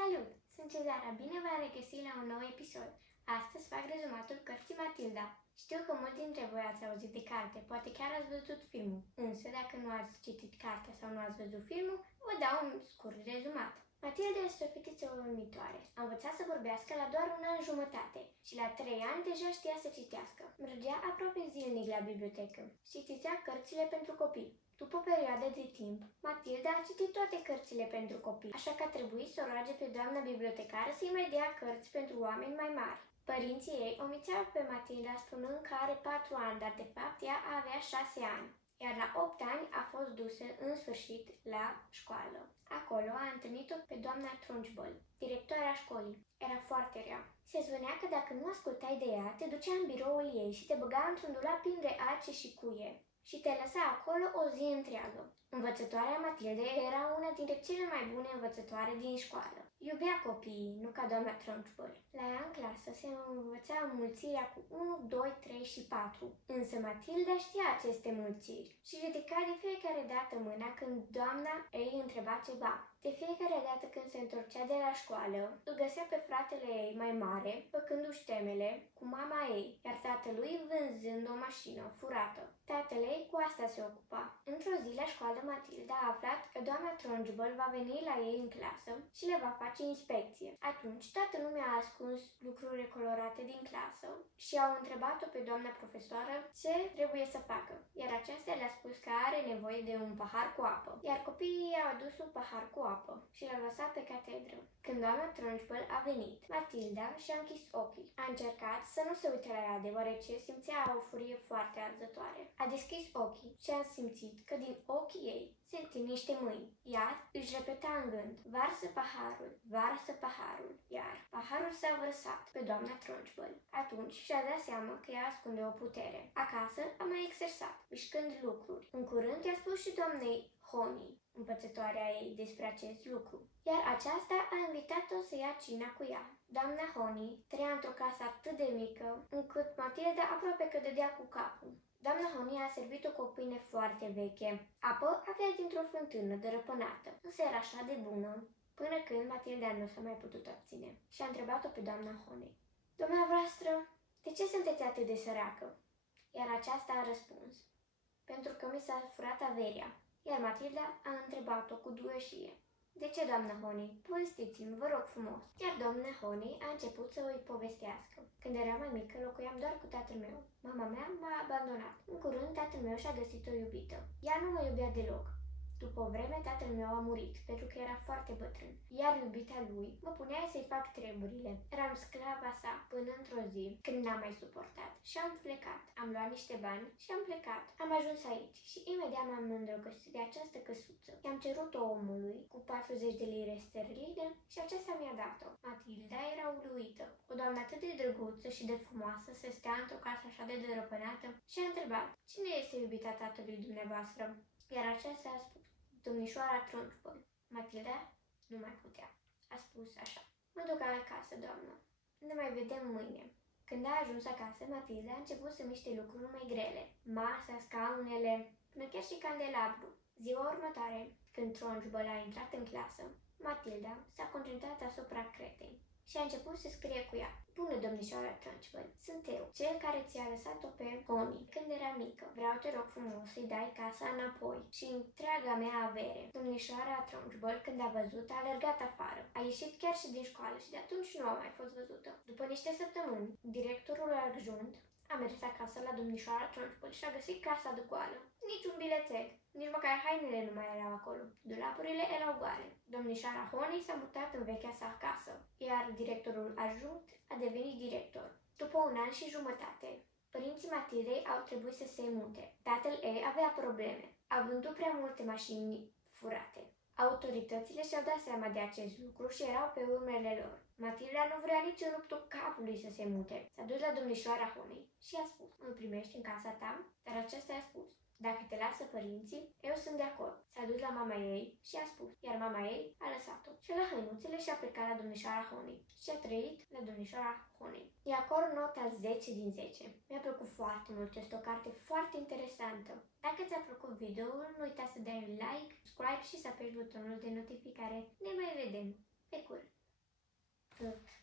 Salut! Sunt Cezara, bine v-am regăsit la un nou episod. Astăzi fac rezumatul cărții Matilda. Știu că mulți dintre voi ați auzit de carte, poate chiar ați văzut filmul. Însă, dacă nu ați citit cartea sau nu ați văzut filmul, vă dau un scurt rezumat. Matilda este o fetiță uimitoare. A învățat să vorbească la doar 1 an jumătate și la 3 ani deja știa să citească. Mergea aproape zilnic la bibliotecă și citea cărțile pentru copii. După o perioadă de timp, Matilda a citit toate cărțile pentru copii, așa că a trebuit să o roage pe doamna bibliotecară să-i mai dea cărți pentru oameni mai mari. Părinții ei o mițeau pe Matilda spunând că are 4 ani, dar de fapt ea avea 6 ani. Iar la 8 ani a fost dusă în sfârșit la școală. Acolo a întâlnit-o pe doamna Trunchbull, directoarea școlii. Era foarte rea. Se zvonea că dacă nu ascultai de ea, te ducea în biroul ei și te băga într-un dulap plin de ace și cuie și te lăsa acolo o zi întreagă. Învățătoarea Matilde era una dintre cele mai bune învățătoare din școală. Iubea copiii, nu ca doamna Trunchbull. La ea în clasă se învăța înmulțirea cu 1, 2, 3 și 4. Însă Matilda știa aceste mulțiri și ridica de fiecare dată mâna când doamna ei întreba ceva. De fiecare dată când se întorcea de la școală, îl găsea pe fratele ei mai mare, făcându-și temele cu mama ei, iar tatălui vânzând o mașină furată. Tatăl ei cu asta se ocupa. Într-o zi la școală, Matilda a aflat că doamna Trunchbull va veni la ei în clasă și le va face inspecție. Atunci toată lumea a ascuns lucrurile colorate din clasă și au întrebat-o pe doamna profesoară ce trebuie să facă, iar aceasta le-a spus că are nevoie de un pahar cu apă, iar copiii i-au adus un pahar cu apă și l-a lăsat pe catedră. Când doamna Trunchbull a venit, Matilda și-a închis ochii. A încercat să nu se uite la ea, deoarece simțea o furie foarte arzătoare. A deschis ochii și a simțit că din ochii ei se întind niște mâini, iar își repeta în gând: varsă paharul, varsă paharul, iar paharul s-a vărsat pe doamna Trunchbull. Atunci și-a dat seama că ea ascunde o putere. Acasă a mai exersat, mișcând lucruri. În curând i-a spus și doamnei Honey, învățătoarea ei, despre acest lucru, iar aceasta a invitat-o să ia cina cu ea. Doamna Honey trăia într-o casă atât de mică, încât Matilda aproape că dădea cu capul. Doamna Honey a servit-o cu o pâine foarte veche. Apă avea dintr-o fântână dărăpânată, însă era așa de bună, până când Matilda nu s-a mai putut abține și a întrebat-o pe doamna Honey: dumneavoastră, de ce sunteți atât de săracă? Iar aceasta a răspuns: pentru că mi s-a furat averia. Iar Matilda a întrebat-o cu duioșie: de ce, doamna Honey? Povestiți-mi, vă rog frumos. Iar doamna Honey a început să îi povestească. Când eram mai mică, locuiam doar cu tatăl meu. Mama mea m-a abandonat. În curând, tatăl meu și-a găsit o iubită. Ea nu mă iubea deloc. După o vreme, tatăl meu a murit, pentru că era foarte bătrân. Iar iubita lui mă punea să-i fac treburile. Eram sclava sa până într-o zi, când n-am mai suportat. Și am plecat. Am luat niște bani și am plecat. Am ajuns aici și imediat m-am îndrăgostit de această căsuță. I-am cerut-o omului cu 40 de lire sterline și acesta mi-a dat-o. Matilda era uluită. O doamnă atât de drăguță și de frumoasă să stea într-o casă așa de dărăpânată și a întrebat: cine este iubita tatălui dumneavoastră? Iar aceasta a spus: domnișoara Trunchbull. Matilda nu mai putea. A spus așa: mă duc acasă, doamnă. Ne mai vedem mâine. Când a ajuns acasă, Matilda a început să miște lucruri mai grele. Masa, scaunele, până chiar și candelabru. Ziua următoare, când Trunchbull a intrat în clasă, Matilda s-a concentrat asupra cretei și a început să scrie cu ea: bună, domnișoara Trunchbull, sunt eu, cel care ți-a lăsat-o pe Honey când era mică. Vreau, te rog frumos, să-i dai casa înapoi și întreaga mea avere. Domnișoara Trunchbull, când a văzut, a alergat afară. A ieșit chiar și din școală și de atunci nu a mai fost văzută. După niște săptămâni, directorul adjunct a mers acasă la domnișoara Trunchbull și a găsit casa de goală. Niciun bilețel, nici măcar hainele nu mai erau acolo. Dulapurile erau goale. Domnișoara Honey s-a mutat în vechea sa casă, iar directorul adjunct a devenit director. După 1 an și jumătate, părinții Matildei au trebuit să se mute. Tatăl ei avea probleme. A vândut prea multe mașini furate. Autoritățile și-au dat seama de acest lucru și erau pe urmele lor. Matilda nu vrea nici în ruptul capului să se mute. S-a dus la domnișoara Honey și a spus: îl primești în casa ta? Dar aceasta i-a spus: dacă te lasă părinții, eu sunt de acord. S-a dus la mama ei și a spus, iar mama ei a lăsat-o. Și la hăinuțele și a plecat la domnișoara Honey și a trăit la domnișoara Honey. E acolo nota 10 din 10. Mi-a plăcut foarte mult, este o carte foarte interesantă. Dacă ți-a plăcut videoul, nu uita să dai un like, subscribe și să apeși butonul de notificare. Ne mai vedem! Pe curând! atât.